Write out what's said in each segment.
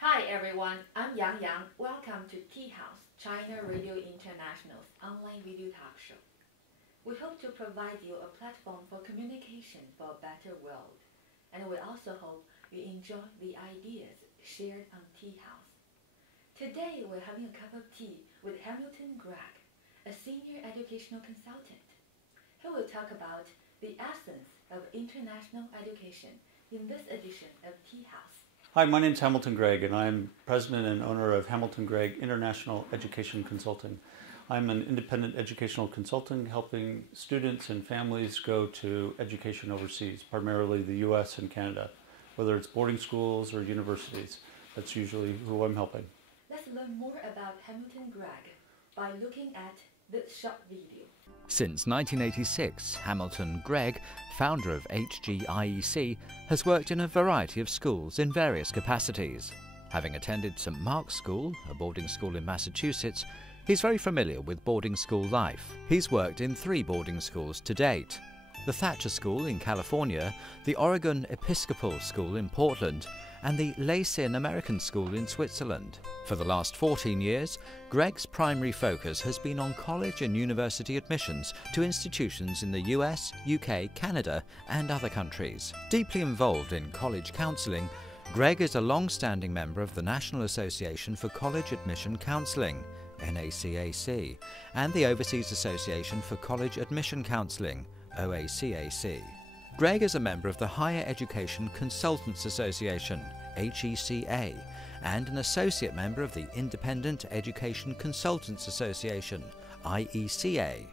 Hi everyone, I'm Yang Yang. Welcome to Tea House, China Radio International's online video talk show. We hope to provide you a platform for communication for a better world. And we also hope you enjoy the ideas shared on Tea House. Today we're having a cup of tea with Hamilton Gregg, a senior educational consultant. He will talk about the essence of international education in this edition of Tea House. Hi, my name is Hamilton Gregg, and I'm president and owner of Hamilton Gregg International Education Consulting. I'm an independent educational consultant helping students and families go to education overseas, primarily the US and Canada, whether it's boarding schools or universities. That's usually who I'm helping. Let's learn more about Hamilton Gregg by looking at this short video. Since 1986, Hamilton Gregg, founder of HGIEC, has worked in a variety of schools in various capacities. Having attended St. Mark's School, a boarding school in Massachusetts, he's very familiar with boarding school life. He's worked in 3 boarding schools to date: the Thatcher School in California, the Oregon Episcopal School in Portland, and the Leysin American School in Switzerland. For the last 14 years, Gregg's primary focus has been on college and university admissions to institutions in the US, UK, Canada, and other countries. Deeply involved in college counselling, Gregg is a long-standing member of the National Association for College Admission Counselling, NACAC, and the Overseas Association for College Admission Counselling, OACAC. Gregg is a member of the Higher Education Consultants Association, HECA, and an associate member of the Independent Education Consultants Association, IECA.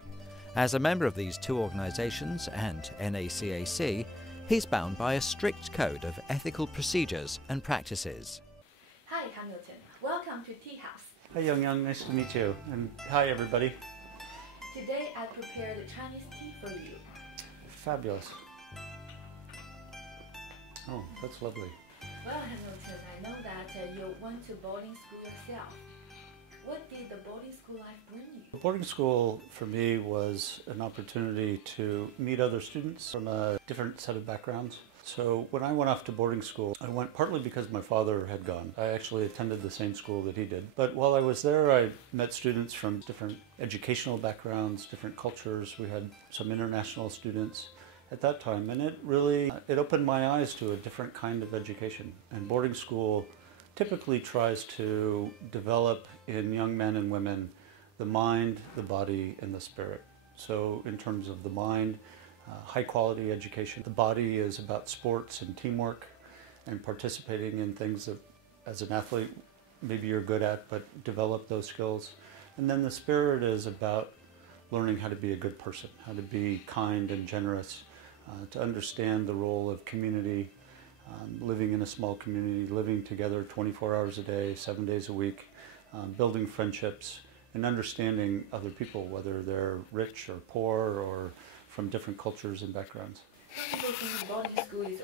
As a member of these 2 organizations and NACAC, he's bound by a strict code of ethical procedures and practices. Hi Hamilton, welcome to Tea House. Hi Young Young, nice to meet you. And hi everybody. Today I prepared Chinese tea for you. Fabulous. Oh, that's lovely. Well, Hamilton, I know that you went to boarding school yourself. What did the boarding school life bring you? Boarding school for me was an opportunity to meet other students from a different set of backgrounds. So when I went off to boarding school, I went partly because my father had gone. I actually attended the same school that he did. But while I was there, I met students from different educational backgrounds, different cultures. We had some international students at that time, and it opened my eyes to a different kind of education. And boarding school typically tries to develop in young men and women the mind, the body, and the spirit. So in terms of the mind, high quality education. The body is about sports and teamwork and participating in things that as an athlete maybe you're good at, but develop those skills. And then the spirit is about learning how to be a good person, how to be kind and generous, to understand the role of community, living in a small community, living together 24 hours a day, 7 days a week, building friendships, and understanding other people, whether they're rich or poor or from different cultures and backgrounds. Some people think boarding school is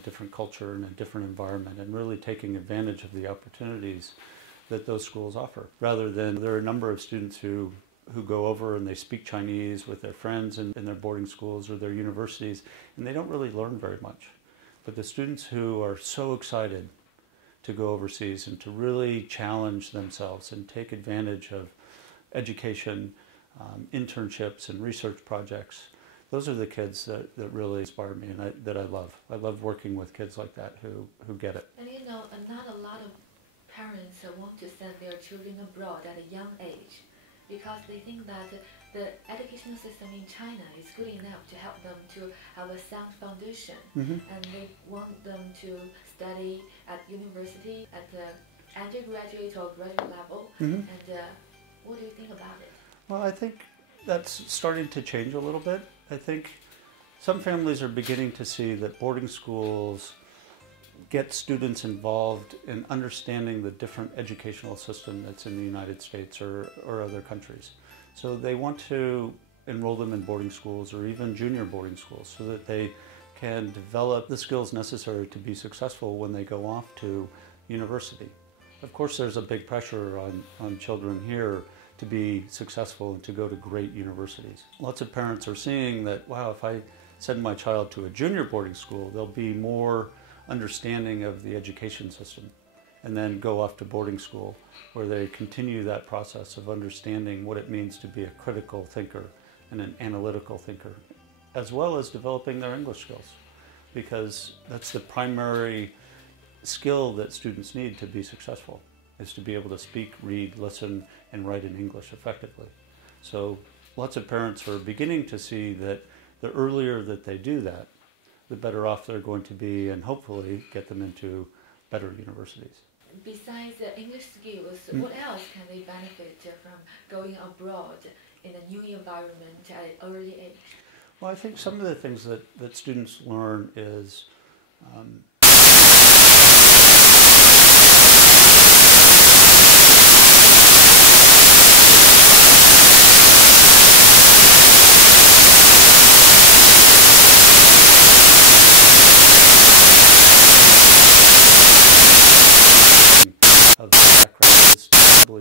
different culture and a different environment, and really taking advantage of the opportunities that those schools offer. Rather than, there are a number of students who go over and they speak Chinese with their friends in their boarding schools or their universities, and they don't really learn very much. But the students who are so excited to go overseas and to really challenge themselves and take advantage of education, internships and research projects, those are the kids that really inspire me and that I love. I love working with kids like that who get it. And you know, not a lot of parents want to send their children abroad at a young age because they think that the educational system in China is good enough to help them to have a sound foundation, and they want them to study at university at the undergraduate or graduate level. And what do you think about it? Well, I think that's starting to change a little bit. I think some families are beginning to see that boarding schools get students involved in understanding the different educational system that's in the United States or other countries. So they want to enroll them in boarding schools or even junior boarding schools so that they can develop the skills necessary to be successful when they go off to university. Of course, there's a big pressure on children here to be successful and to go to great universities. Lots of parents are seeing that, wow, if I send my child to a junior boarding school, they'll be more understanding of the education system, and then go off to boarding school where they continue that process of understanding what it means to be a critical thinker and an analytical thinker, as well as developing their English skills, because that's the primary skill that students need to be successful, is to be able to speak, read, listen, and write in English effectively. So lots of parents are beginning to see that the earlier that they do that, the better off they're going to be, and hopefully get them into better universities. Besides the English skills, what else can they benefit from going abroad in a new environment at an early age? Well, I think some of the things that students learn is of the background is probably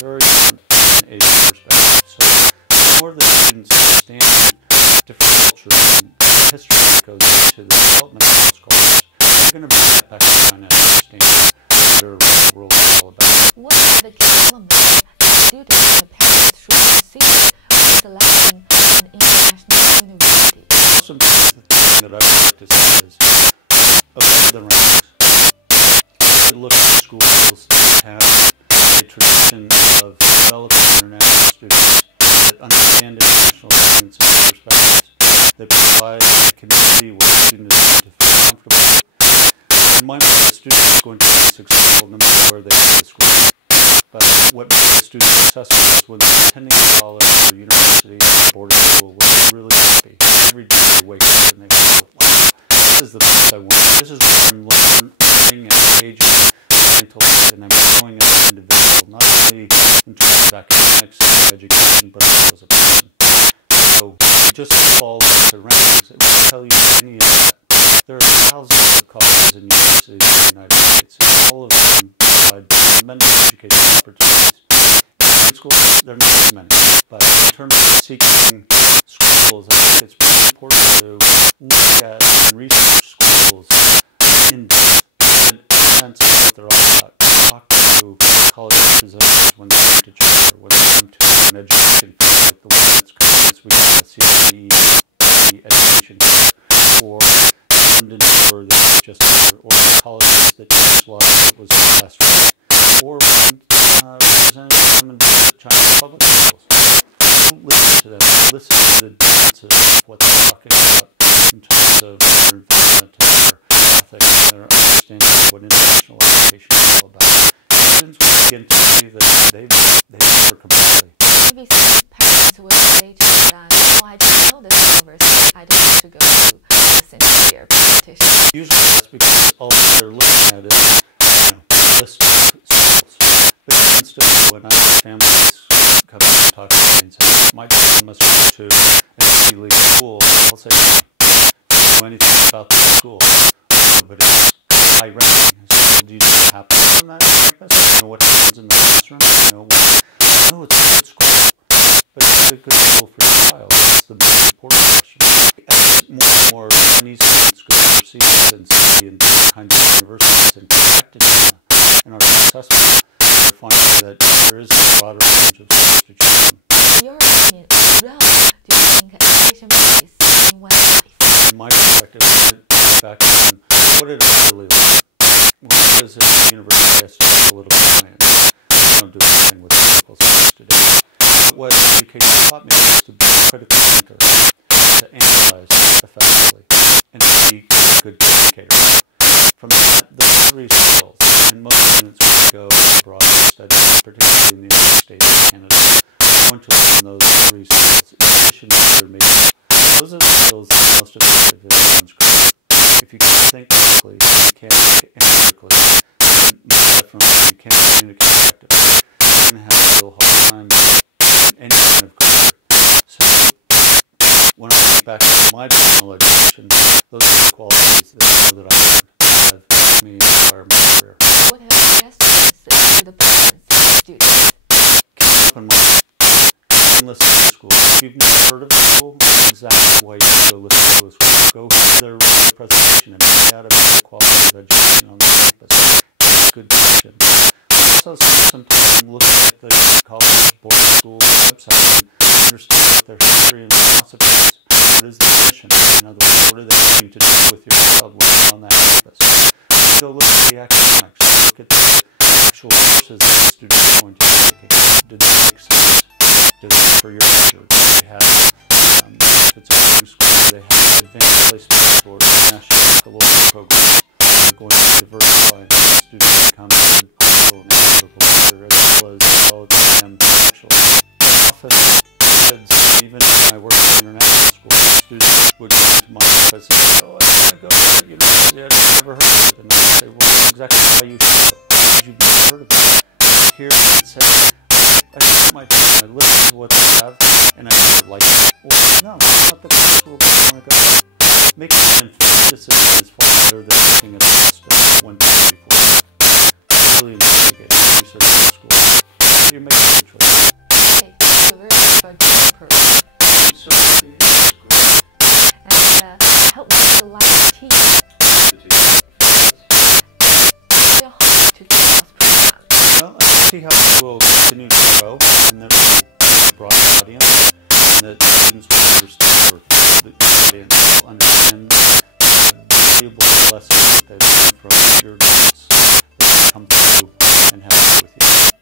very different from an age perspective. So the more the students understand different cultures and history that goes into the development of those cultures, they're going to bring that back to China and understand what their world is all about. What are the key elements that students and parents should consider when selecting an international university? Most important thing that I would like to say is avoid the rankings. If you look at schools that have a tradition of developing international students that understand international students and perspectives, that provide a community where students need to feel comfortable. In my mind, a student is going to be successful no matter where they go to school. But what makes a student successful is when they're attending college or university or boarding school, when they're really happy. Every day they wake up and they go, wow, this is the place I want. This is where I'm learning and engaging into life, and I'm growing as an individual, not only in terms of academics and education, but also as a person. So just to fall into rankings, it will tell you any of that. There are thousands of colleges and universities in the United States, and all of them provide tremendous educational opportunities. In schools, there are not as many, but in terms of seeking schools, I think it's pretty important to look at and research schools in depth, get a sense of what they're all about. Talk to college representatives when they come to China, when they come to an education fair like the one that's conference we have at ChinaTV education fair, or London or the just or the colleges that just lost that was last week, or when representatives come and visit China's public schools. Don't listen to them. Listen to the differences of what they're talking about in terms of their environment and their ethics and their understanding of what international education is all about. Students will begin to see that they differ completely. Maybe some parents will say to you that, oh, I didn't know this university, I don't want to go to listen to their competition. Usually that's because all they're looking at is a list of schools. But for instance, when I have families come and talk to me and say, my child must go to an Ivy League school, I'll say, no, I don't know anything about this school, but it's high ranking. So, do you know what happens on that campus? Do you know what happens in the classroom? Do you know what? No, it's a good school. But is it a good school for your child? That's the most important question. As more and more Chinese students go overseas and study in different kinds of universities and come back to China and are successful, they're finding that there is a broader range of schools to choose from. In your opinion, what role do you think education plays in one's life? In my perspective, it goes back on what did I really like? When I was at university, I studied political science. I don't do anything with political science today. But what education taught me was to be a critical thinker, to analyze effectively, and to be a good communicator. From that, those three skills, and most students when they go abroad to study, particularly in the United States and Canada, are going to learn those three skills in addition to their major. Those are the skills that are most effective in one's career. If you can think critically, you can't think analytically, and definitely you can't communicate effectively, you're going to have a real hard time in any kind of career. So, when I think back to my personal education, those are the qualities that I know that I learned that have helped me inspire my career. What have suggestions to the parents and students? Keep open mind. Listen to school. If you've never heard of the school, that's exactly why you should go listen to a school. Go hear their presentation and find out about the quality of education on the campus. Ask good questions. Also spend some time looking at the college boarding school website and understand what their history and philosophy is. What is their mission? In other words, what are they looking to do with your child living on that campus? Go look at the academics. Look at the actual courses that the students are going to take. Do they make sense? Do they for your major? Do they have, if it's a boarding school, do they have advanced placement or national baccalaureate programs? They're going to diversify students come in political and analytical career as well as develop them intellectually. Often, kids, even when I worked in international school, students would come to my office and say, oh, I want to go to that university, I've never heard of it. And I would say, well, that's exactly why you should go. Because you've never heard of it. Here and say, I took my time, I listened to what they have, and I never liked it. Well, no, it's not the kind of school that I want to go to. Making an informed decision is far better than making a test one time before. I really investigate research in school. You make a good choice. Okay, thank you very much for doing the program. Thank you so much for being here. It's great. And I hope you like the tea. Good to hear. What's your hope to Tea House program? Well, I see how it will continue to grow, and that it will have a broad audience, and that students will understand, or the audience will understand the valuable lessons that they learn from your adults that come through and help with you.